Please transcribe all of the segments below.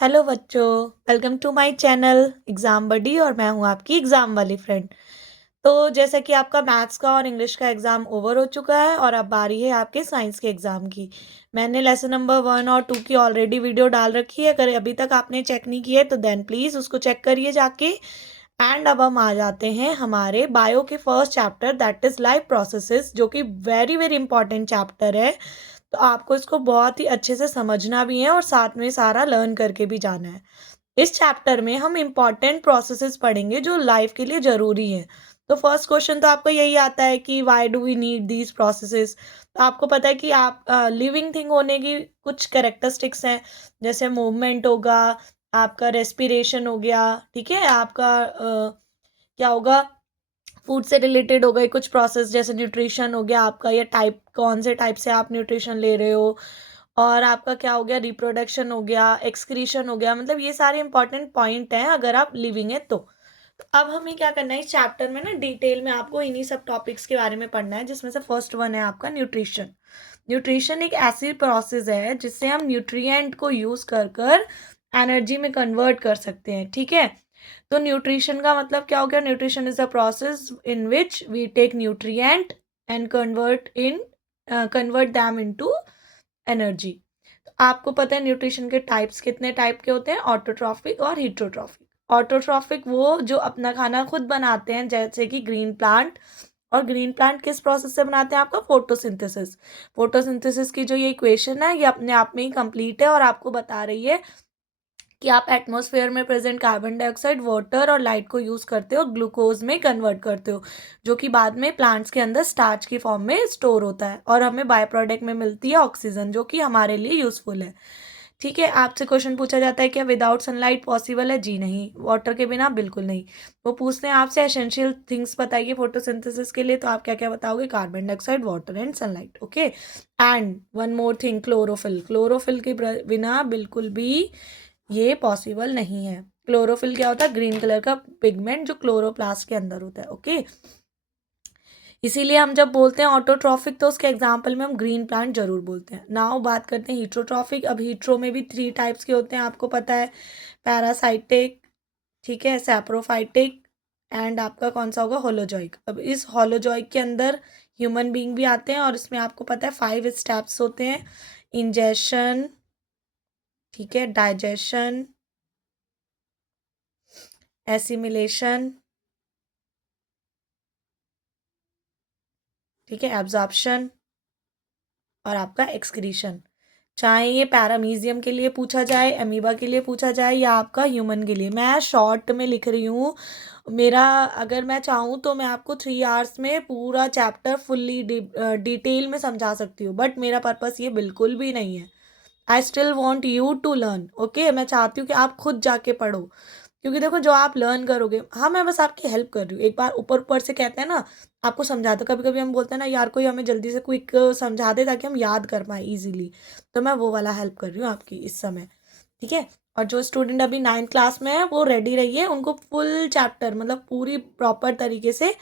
Hello बच्चों, welcome to my channel exam buddy और मैं हूँ आपकी एग्ज़ाम वाली फ्रेंड। तो जैसा कि आपका मैथ्स का और इंग्लिश का एग्ज़ाम ओवर हो चुका है और अब बारी है आपके साइंस के एग्ज़ाम की। मैंने लेसन नंबर 1 और 2 की ऑलरेडी वीडियो डाल रखी है। अगर अभी तक आपने चेक नहीं किया है तो देन प्लीज़ उसको चेक करिए जाके। एंड अब हम आ जाते हैं हमारे बायो के first chapter that is life processes, जो कि वेरी वेरी इंपॉर्टेंट चैप्टर है। तो आपको इसको बहुत ही अच्छे से समझना भी है और साथ में सारा लर्न करके भी जाना है। इस चैप्टर में हम इम्पॉर्टेंट प्रोसेसेस पढ़ेंगे जो लाइफ के लिए ज़रूरी हैं। तो फर्स्ट क्वेश्चन तो आपको यही आता है कि why do we need these processes. तो आपको पता है कि आप लिविंग थिंग होने की कुछ कैरेक्टरिस्टिक्स हैं, जैसे मूवमेंट होगा, आपका रेस्पिरेशन हो गया, ठीक है, आपका क्या होगा, फूड से रिलेटेड हो गए कुछ प्रोसेस, जैसे न्यूट्रिशन हो गया आपका, या टाइप कौन से टाइप से आप न्यूट्रिशन ले रहे हो, और आपका क्या हो गया, रिप्रोडक्शन हो गया, एक्सक्रीशन हो गया। मतलब ये सारे इंपॉर्टेंट पॉइंट हैं अगर आप लिविंग है तो। अब हमें क्या करना है, इस चैप्टर में ना डिटेल में आपको इन्हीं सब टॉपिक्स के बारे में पढ़ना है, जिसमें से फर्स्ट वन है आपका न्यूट्रिशन। न्यूट्रिशन एक ऐसी प्रोसेस है जिससे हम न्यूट्रिएंट को यूज कर कर एनर्जी में कन्वर्ट कर सकते हैं, ठीक है। तो न्यूट्रिशन का मतलब क्या हो गया, nutrition is the process in which we take nutrient and convert them into energy. तो आपको पता है न्यूट्रिशन के टाइप्स कितने टाइप के होते हैं, ऑटोट्रॉफिक और हीटरोट्रॉफिक। ऑटोट्रॉफिक वो जो अपना खाना खुद बनाते हैं, जैसे कि ग्रीन प्लांट। और ग्रीन प्लांट किस प्रोसेस से बनाते हैं, आपका फोटोसिंथेसिस। फोटोसिंथेसिस की जो ये इक्वेशन है, ये अपने आप में ही कंप्लीट है और आपको बता रही है कि आप एटमॉस्फेयर में प्रेजेंट कार्बन डाइऑक्साइड, वाटर और लाइट को यूज करते हो, ग्लूकोज में कन्वर्ट करते हो, जो कि बाद में प्लांट्स के अंदर स्टार्च की फॉर्म में स्टोर होता है और हमें बाय प्रोडक्ट में मिलती है ऑक्सीजन, जो कि हमारे लिए यूजफुल है। ठीक है, आपसे क्वेश्चन पूछा जाता है क्या विदाउट सनलाइट पॉसिबल है, जी नहीं, वाटर के बिना बिल्कुल नहीं। वो पूछते हैं आपसे एसेंशियल थिंग्स बताइए फोटोसिंथेसिस के लिए, तो आप क्या क्या बताओगे, carbon dioxide, water and sunlight, okay. And one more thing, chlorophyll. Chlorophyll के बिना बिल्कुल भी ये पॉसिबल नहीं है। क्लोरोफिल क्या होता है, ग्रीन कलर का पिगमेंट जो क्लोरोप्लास्ट के अंदर होता है, ओके। इसीलिए हम जब बोलते हैं ऑटोट्रॉफिक तो उसके एग्जाम्पल में हम ग्रीन प्लांट जरूर बोलते हैं। नाउ बात करते हैं हीट्रोट्रॉफिक। अब हीट्रो में भी 3 टाइप्स के होते हैं, आपको पता है, पैरासाइटिक, ठीक है, सैप्रोफाइटिक, एंड आपका कौन सा होगा, होलोजॉइक। अब इस होलोजॉइक के अंदर ह्यूमन बींग भी आते हैं और इसमें आपको पता है 5 स्टेप्स होते हैं, इंजेशन, ठीक है, डाइजेशन, एसिमिलेशन, ठीक है, एब्जॉर्प्शन, और आपका एक्सक्रीशन। चाहे ये पैरामीजियम के लिए पूछा जाए, अमीबा के लिए पूछा जाए, या आपका ह्यूमन के लिए। मैं शॉर्ट में लिख रही हूँ। मेरा अगर मैं चाहूँ तो मैं आपको 3 आवर्स में पूरा चैप्टर फुल्ली डिटेल में समझा सकती हूँ, बट मेरा पर्पस ये बिल्कुल भी नहीं है। I still want you to learn, okay. मैं चाहती हूँ कि आप खुद जाके पढ़ो, क्योंकि देखो जो आप लर्न करोगे, हाँ मैं बस आपकी हेल्प कर रही हूँ। एक बार ऊपर ऊपर से कहते हैं ना, आपको समझा दो। कभी कभी हम बोलते हैं ना यार, कोई हमें जल्दी से क्विक समझा दे ताकि हम याद कर पाए इजीली, तो मैं वो वाला हेल्प कर रही हूँ आपकी इस समय, ठीक है। और जो स्टूडेंट अभी 9th क्लास में है वो रेडी रहिए, उनको फुल चैप्टर मतलब पूरी प्रॉपर तरीके से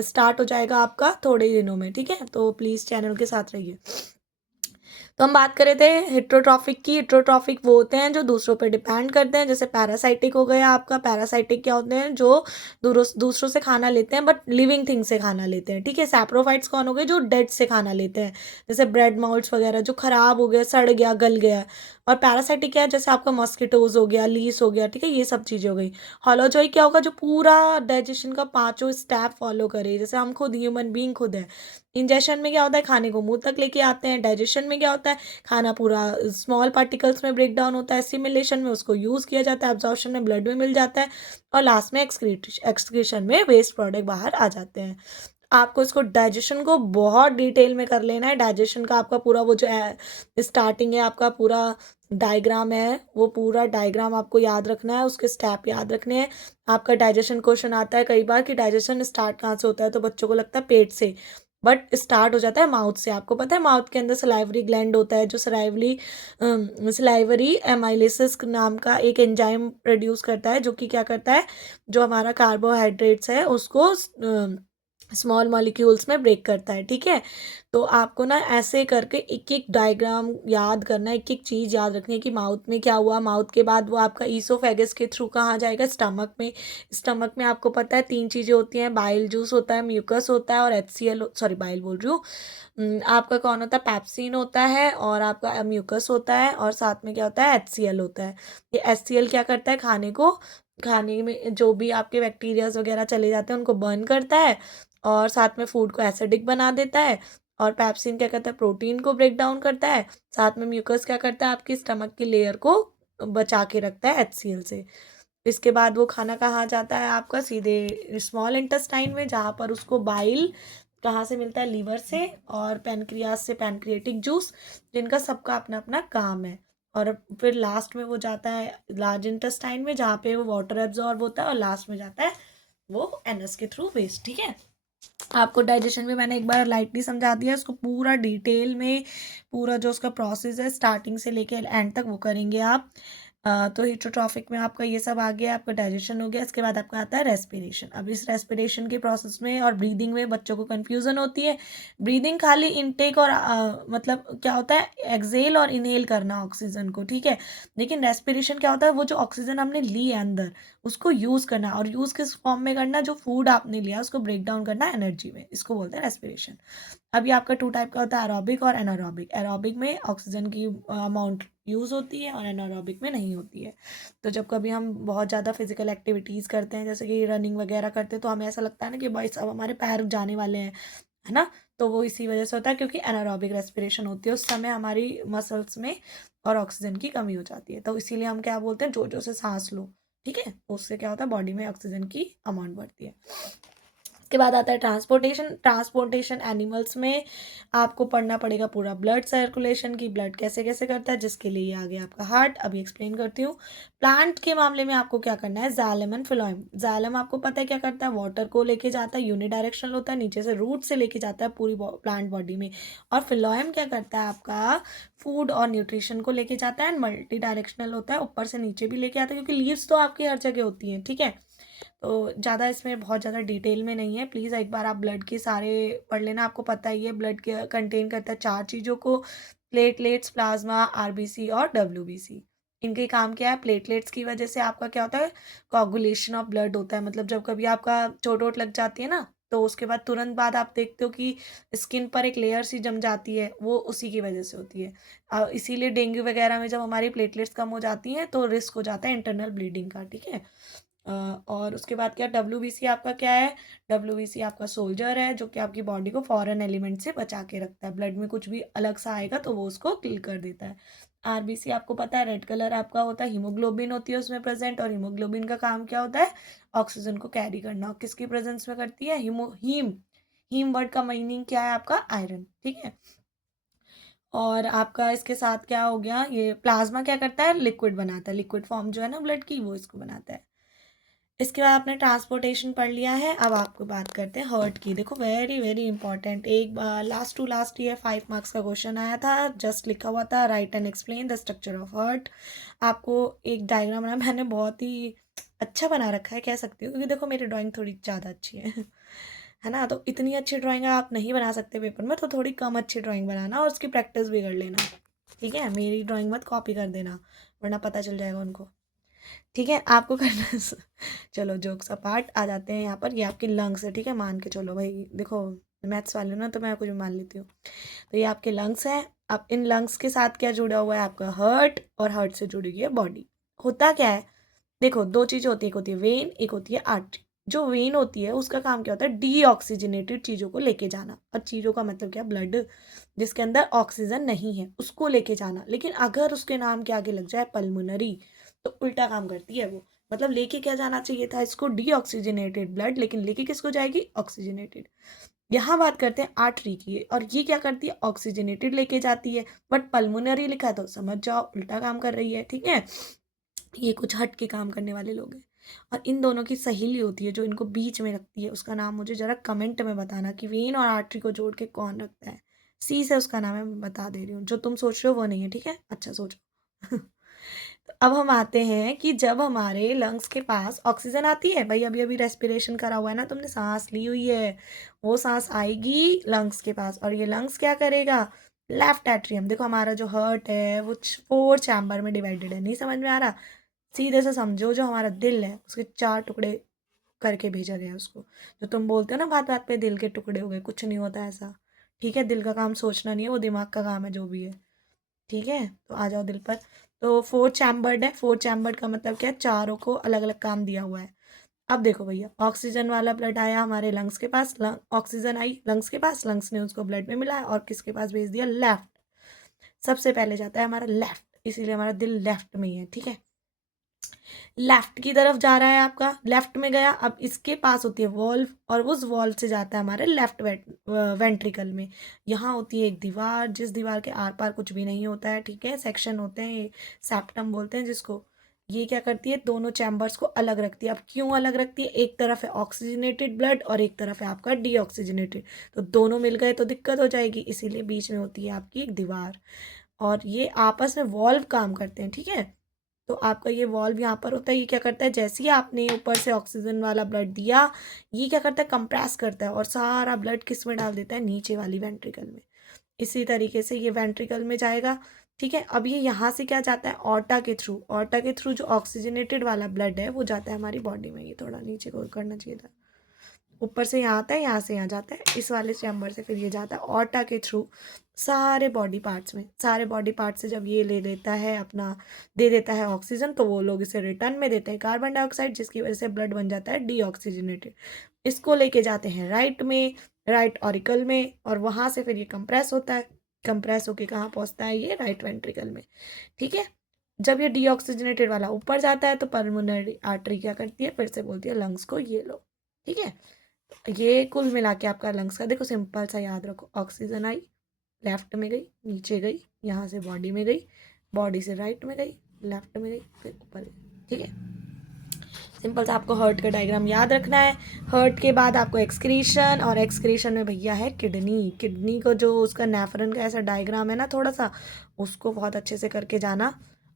स्टार्ट हो जाएगा आपका थोड़े ही दिनों में, ठीक है। तो प्लीज़ चैनल के साथ रहिए। तो हम बात कर रहे थे हेट्रोट्रॉफिक की। हेट्रोट्रॉफिक वो होते हैं जो दूसरों पर डिपेंड करते हैं, जैसे पैरासाइटिक हो गया आपका। पैरासाइटिक क्या होते हैं, जो दूसरों से खाना लेते हैं बट लिविंग थिंग से खाना लेते हैं, ठीक है। सैप्रोफाइट्स कौन हो गए, जो डेड से खाना लेते हैं, जैसे ब्रेड माउल्ट्स वगैरह, जो खराब हो गया, सड़ गया, गल गया। और पैरासाइटिक क्या है, जैसे आपका मॉस्किटोज हो गया, लीस हो गया, ठीक है, ये सब चीज़ें हो गई। हॉलोजॉइक क्या होगा, जो पूरा डाइजेशन का 5 स्टेप फॉलो करे, जैसे हम खुद ह्यूमन बींग खुद है। इंजेशन में क्या होता है, खाने को मुंह तक लेके आते हैं। डाइजेशन में क्या होता है, खाना पूरा स्मॉल पार्टिकल्स में ब्रेक डाउन होता है। सिमुलेशन में उसको यूज़ किया जाता है। एब्जॉर्प्शन में ब्लड में मिल जाता है। और लास्ट में एक्सक्रीशन में वेस्ट प्रोडक्ट बाहर आ जाते हैं। आपको इसको डाइजेशन को बहुत डिटेल में कर लेना है। डाइजेशन का आपका पूरा वो जो स्टार्टिंग है, आपका पूरा डायग्राम है, वो पूरा डायग्राम आपको याद रखना है, उसके स्टेप याद रखने हैं। आपका डाइजेशन क्वेश्चन आता है कई बार कि डाइजेशन स्टार्ट कहाँ से होता है, तो बच्चों को लगता है पेट से, बट स्टार्ट हो जाता है माउथ से। आपको पता है माउथ के अंदर सलाइवरी ग्लैंड होता है, जो सलाइवरी एमाइलेसिस नाम का एक एंजाइम प्रोड्यूस करता है, जो कि क्या करता है, जो हमारा कार्बोहाइड्रेट्स है उसको स्मॉल मॉलिक्यूल्स में ब्रेक करता है, ठीक है। तो आपको ना ऐसे करके एक-एक डायग्राम याद करना है, एक-एक चीज़ याद रखनी है कि माउथ में क्या हुआ, माउथ के बाद वो आपका ईसोफेगस के थ्रू कहाँ जाएगा, स्टमक में। स्टमक में आपको पता है 3 चीज़ें होती हैं, बाइल जूस होता है, म्यूकस होता है और एचसीएल, सॉरी बाइल बोल रही हूँ। आपका कौन होता है, पेप्सिन होता है और आपका म्यूकस होता है और साथ में क्या होता है, एचसीएल होता है। ये एचसीएल क्या करता है, खाने में जो भी आपके बैक्टीरियाज वगैरह चले जाते हैं उनको बर्न करता है और साथ में फूड को एसिडिक बना देता है। और पेप्सिन क्या करता है, प्रोटीन को ब्रेक डाउन करता है। साथ में म्यूकस क्या करता है, आपकी स्टमक की लेयर को बचा के रखता है एचसीएल से। इसके बाद वो खाना कहाँ जाता है आपका, सीधे स्मॉल इंटेस्टाइन में, जहाँ पर उसको बाइल कहाँ से मिलता है, लीवर से और पैनक्रियास से पैनक्रिएटिक जूस, जिनका सबका अपना अपना काम है। और फिर लास्ट में वो जाता है लार्ज इंटेस्टाइन में, जहाँ पे वो वाटर एब्जॉर्ब होता है और लास्ट में जाता है वो एनएस के थ्रू वेस्ट। ठीक है, आपको डाइजेशन भी मैंने एक बार लाइटली समझा दिया, इसको पूरा डिटेल में पूरा जो उसका प्रोसेस है स्टार्टिंग से लेके एंड तक वो करेंगे आप। तो हिस्टोट्रॉफिक में आपका ये सब आ गया, आपका डाइजेशन हो गया। इसके बाद आपका आता है रेस्पिरेशन। अब इस रेस्पिरेशन के प्रोसेस में और ब्रीदिंग में बच्चों को कन्फ्यूज़न होती है। ब्रीदिंग खाली इनटेक और मतलब क्या होता है, एक्सेल और इनहेल करना ऑक्सीजन को, ठीक है। लेकिन रेस्पिरेशन क्या होता है, वो जो ऑक्सीजन हमने ली है अंदर उसको यूज़ करना, और यूज़ किस फॉर्म में करना, जो फूड आपने लिया उसको ब्रेक डाउन करना एनर्जी में, इसको बोलते हैं रेस्पिरेशन। अब ये आपका 2 टाइप का होता है, एरोबिक और एनारोबिक। एरोबिक में ऑक्सीजन की अमाउंट यूज़ होती है और एनारोबिक में नहीं होती है। तो जब कभी हम बहुत ज़्यादा फिजिकल एक्टिविटीज़ करते हैं, जैसे कि रनिंग वगैरह करते हैं, तो हमें ऐसा लगता है ना कि भाई अब हमारे पैर जाने वाले हैं, है ना। तो वो इसी वजह से होता है, क्योंकि एनारोबिक रेस्पिरेशन होती है, उस समय हमारी मसल्स में और ऑक्सीजन की कमी हो जाती है। तो इसीलिए हम क्या बोलते हैं, जोर जोर से सांस लो, ठीक है। उससे क्या होता है, बॉडी में ऑक्सीजन की अमाउंट बढ़ती है। उसके बाद आता है ट्रांसपोर्टेशन। ट्रांसपोर्टेशन एनिमल्स में आपको पढ़ना पड़ेगा पूरा ब्लड सर्कुलेशन की, ब्लड कैसे कैसे करता है, जिसके लिए आ गया आपका हार्ट। अभी एक्सप्लेन करती हूँ। प्लांट के मामले में आपको क्या करना है, जाइलम एंड फ्लोएम। जाइलम आपको पता है क्या करता है, वाटर को लेके जाता है, यूनिडायरेक्शनल होता है, नीचे से रूट से लेके जाता है पूरी प्लांट बॉडी में। और फ्लोएम क्या करता है, आपका फूड और न्यूट्रिशन को लेके जाता है, एंड मल्टी डायरेक्शनल होता है, ऊपर से नीचे भी लेके आता है, क्योंकि लीव्स तो आपकी हर जगह होती हैं, ठीक है। तो ज़्यादा इसमें बहुत ज़्यादा डिटेल में नहीं है, प्लीज़ एक बार आप ब्लड के सारे पढ़ लेना। आपको पता ही है ब्लड के कंटेन करता है 4 चीज़ों को, प्लेटलेट्स, प्लाज्मा, आरबीसी और डब्ल्यूबीसी। इनके काम क्या है, प्लेटलेट्स की वजह से आपका क्या होता है, कोगुलेशन ऑफ ब्लड होता है। मतलब जब कभी आपका चोट वोट लग जाती है ना, तो उसके बाद तुरंत बाद आप देखते हो कि स्किन पर एक लेयर सी जम जाती है, वो उसी की वजह से होती है। इसीलिए डेंगू वगैरह में जब हमारी प्लेटलेट्स कम हो जाती हैं तो रिस्क हो जाता है इंटरनल ब्लीडिंग का, ठीक है। और उसके बाद क्या, डब्ल्यूबीसी आपका क्या है, डब्ल्यूबीसी आपका सोल्जर है, जो कि आपकी बॉडी को फॉरेन एलिमेंट से बचा के रखता है। ब्लड में कुछ भी अलग सा आएगा तो वो उसको किल कर देता है। आरबीसी आपको पता है रेड कलर आपका होता है, हीमोग्लोबिन होती है उसमें प्रेजेंट, और हीमोग्लोबिन का काम क्या होता है, ऑक्सीजन को कैरी करना। और किसकी प्रेजेंस में करती है, हीम वर्ड का मीनिंग क्या है आपका, आयरन, ठीक है। और आपका इसके साथ क्या हो गया, ये प्लाज्मा क्या करता है, लिक्विड बनाता है, लिक्विड फॉर्म जो है ना ब्लड की, वो इसको बनाता है। इसके बाद आपने ट्रांसपोर्टेशन पढ़ लिया है। अब आपको बात करते हैं हार्ट की। देखो वेरी वेरी इंपॉर्टेंट, एक last to last year 5 marks का क्वेश्चन आया था, जस्ट लिखा हुआ था, write and explain the structure of heart. आपको एक डायग्राम बना, मैंने बहुत ही अच्छा बना रखा है कह सकती हूँ, क्योंकि देखो मेरी ड्राइंग थोड़ी ज़्यादा अच्छी है है ना। तो इतनी अच्छी ड्राइंग आप नहीं बना सकते पेपर में, तो थोड़ी कम अच्छी ड्राइंग बनाना और उसकी प्रैक्टिस भी कर लेना, ठीक है। मेरी ड्राइंग मत कॉपी कर देना, वरना पता चल जाएगा उनको, ठीक है। आपको करना चलो जोक्स अपार्ट, आ जाते हैं यहाँ पर। ये आपके लंग्स है, ठीक है, मान के चलो भाई, देखो मैथ्स वाले ना तो मैं कुछ भी मान लेती हूँ। तो ये आपके लंग्स हैं। अब इन लंग्स के साथ क्या जुड़ा हुआ है, आपका हार्ट, और हार्ट से जुड़ी हुई है बॉडी। होता क्या है, देखो 2 चीज़ें होती है, एक होती है वेन, एक होती है आर्टरी। जो वेन होती है उसका काम क्या होता है, डीऑक्सीजनेटेड चीज़ों को लेके जाना। और चीज़ों का मतलब क्या, ब्लड जिसके अंदर ऑक्सीजन नहीं है उसको लेके जाना। लेकिन अगर उसके नाम के आगे लग जाए पल्मोनरी, तो उल्टा काम करती है वो। मतलब लेके क्या जाना चाहिए था इसको, डीऑक्सीजनेटेड ब्लड, लेकिन लेके किसको जाएगी, ऑक्सीजनेटेड। यहाँ बात करते हैं आर्टरी की, और ये क्या करती है, ऑक्सीजनेटेड लेके जाती है। बट पल्मोनरी लिखा है तो समझ जाओ उल्टा काम कर रही है, ठीक है। ये कुछ हट के काम करने वाले लोग हैं। और इन दोनों की सहेली होती है जो इनको बीच में रखती है, उसका नाम मुझे जरा कमेंट में बताना कि वेन और आर्टरी को जोड़ के कौन रखता है। सी से उसका नाम है, मैं बता दे रही हूँ, जो तुम सोच रहे हो वो नहीं है, ठीक है, अच्छा सोचो तो अब हम आते हैं कि जब हमारे लंग्स के पास ऑक्सीजन आती है, भाई अभी अभी रेस्पिरेशन करा हुआ है ना, तुमने सांस ली हुई है, वो सांस आएगी लंग्स के पास और ये लंग्स क्या करेगा, लेफ्ट एट्रियम, देखो हमारा जो हार्ट है वो 4 चैम्बर में डिवाइडेड है, नहीं समझ में आ रहा, सीधे से समझो, जो हमारा दिल है उसके 4 टुकड़े करके भेजा गया उसको। जो तुम बोलते हो ना बात बात पे दिल के टुकड़े हो गए, कुछ नहीं होता ऐसा, ठीक है। दिल का काम सोचना नहीं है, वो दिमाग का काम है जो भी है, ठीक है। तो आ जाओ दिल पर। तो 4 चैम्बर्ड है, 4 चैम्बर्ड का मतलब क्या है, चारों को अलग अलग काम दिया हुआ है। अब देखो भैया, ऑक्सीजन वाला ब्लड आया हमारे लंग्स के पास, ऑक्सीजन आई लंग्स के पास, लंग्स ने उसको ब्लड में मिलाया और किसके पास भेज दिया, लेफ्ट। सबसे पहले जाता है हमारा लेफ्ट, इसीलिए हमारा दिल लेफ्ट में ही है, ठीक है। लेफ्ट की तरफ जा रहा है आपका, लेफ्ट में गया, अब इसके पास होती है वॉल्व और उस वॉल्व से जाता है हमारे लेफ्ट वेंट्रिकल में। यहाँ होती है एक दीवार, जिस दीवार के आर पार कुछ भी नहीं होता है, ठीक है, सेक्शन होते हैं, सेप्टम बोलते हैं जिसको। ये क्या करती है, दोनों चैम्बर्स को अलग रखती है। अब क्यों अलग रखती है, एक तरफ है ऑक्सीजनेटेड ब्लड और एक तरफ है आपका डीऑक्सीजनेटेड, तो दोनों मिल गए तो दिक्कत हो जाएगी, इसीलिए बीच में होती है आपकी एक दीवार और ये आपस में वॉल्व काम करते हैं, ठीक है। तो आपका ये वॉल्व यहाँ पर होता है, ये क्या करता है, जैसे ही आपने ऊपर से ऑक्सीजन वाला ब्लड दिया, ये क्या करता है, कंप्रेस करता है और सारा ब्लड किस में डाल देता है, नीचे वाली वेंट्रिकल में। इसी तरीके से ये वेंट्रिकल में जाएगा, ठीक है। अब ये यहाँ से क्या जाता है, ऑर्टा के थ्रू, ऑर्टा के थ्रू जो ऑक्सीजनेटेड वाला ब्लड है वो जाता है हमारी बॉडी में, ये थोड़ा नीचे को करना चाहिए था, ऊपर से यहाँ आता है, यहाँ से यहाँ जाता है, इस वाले चैम्बर से फिर ये जाता है ऑर्टा के थ्रू सारे बॉडी पार्ट्स में, सारे बॉडी पार्ट से जब ये ले लेता है अपना, दे देता है ऑक्सीजन, तो वो लोग इसे रिटर्न में देते हैं कार्बन डाइऑक्साइड, जिसकी वजह से ब्लड बन जाता है डीऑक्सीजनेटेड। इसको लेके जाते हैं राइट में, राइट ऑरिकल में, और वहाँ से फिर ये कंप्रेस होता है, कंप्रेस होके कहाँ पहुँचता है, ये राइट वेंट्रिकल में, ठीक है। जब ये डीऑक्सीजनेटेड वाला ऊपर जाता है तो पल्मोनरी आर्टरी क्या करती है, फिर से बोलती है लंग्स को ये लो, ठीक है। ये कुल मिला के आपका लंग्स का, देखो सिंपल सा याद रखो, ऑक्सीजन आई, लेफ्ट में गई, नीचे गई, यहाँ से बॉडी में गई, बॉडी से राइट में गई, लेफ्ट में गई, फिर ऊपर गई, ठीक है। सिंपल सा आपको हार्ट का डायग्राम याद रखना है। हार्ट के बाद आपको एक्सक्रीशन, और एक्सक्रीशन में भैया है किडनी, किडनी को जो उसका नेफ्रॉन का ऐसा डायग्राम है ना थोड़ा सा, उसको बहुत अच्छे से करके जाना।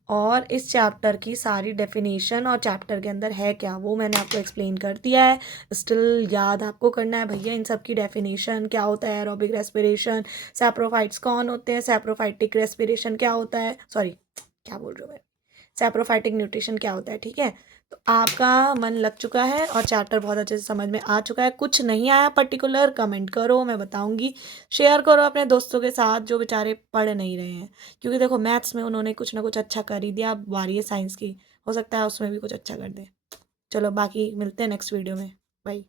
और इस चैप्टर की सारी डेफिनेशन और चैप्टर के अंदर है क्या वो मैंने आपको एक्सप्लेन कर दिया है। स्टिल याद आपको करना है भैया इन सब की डेफिनेशन, क्या होता है एरोबिक रेस्पिरेशन, सैप्रोफाइट्स कौन होते हैं, सैप्रोफाइटिक रेस्पिरेशन क्या होता है, सॉरी क्या बोल रही हूँ मैं, सैप्रोफाइटिक न्यूट्रिशन क्या होता है, ठीक है। तो आपका मन लग चुका है और चैप्टर बहुत अच्छे से समझ में आ चुका है। कुछ नहीं आया पर्टिकुलर, कमेंट करो, मैं बताऊंगी। शेयर करो अपने दोस्तों के साथ जो बेचारे पढ़ नहीं रहे हैं, क्योंकि देखो मैथ्स में उन्होंने कुछ ना कुछ अच्छा कर ही दिया, अब बारी है साइंस की, हो सकता है उसमें भी कुछ अच्छा कर दें। चलो बाकी मिलते हैं नेक्स्ट वीडियो में, बाय।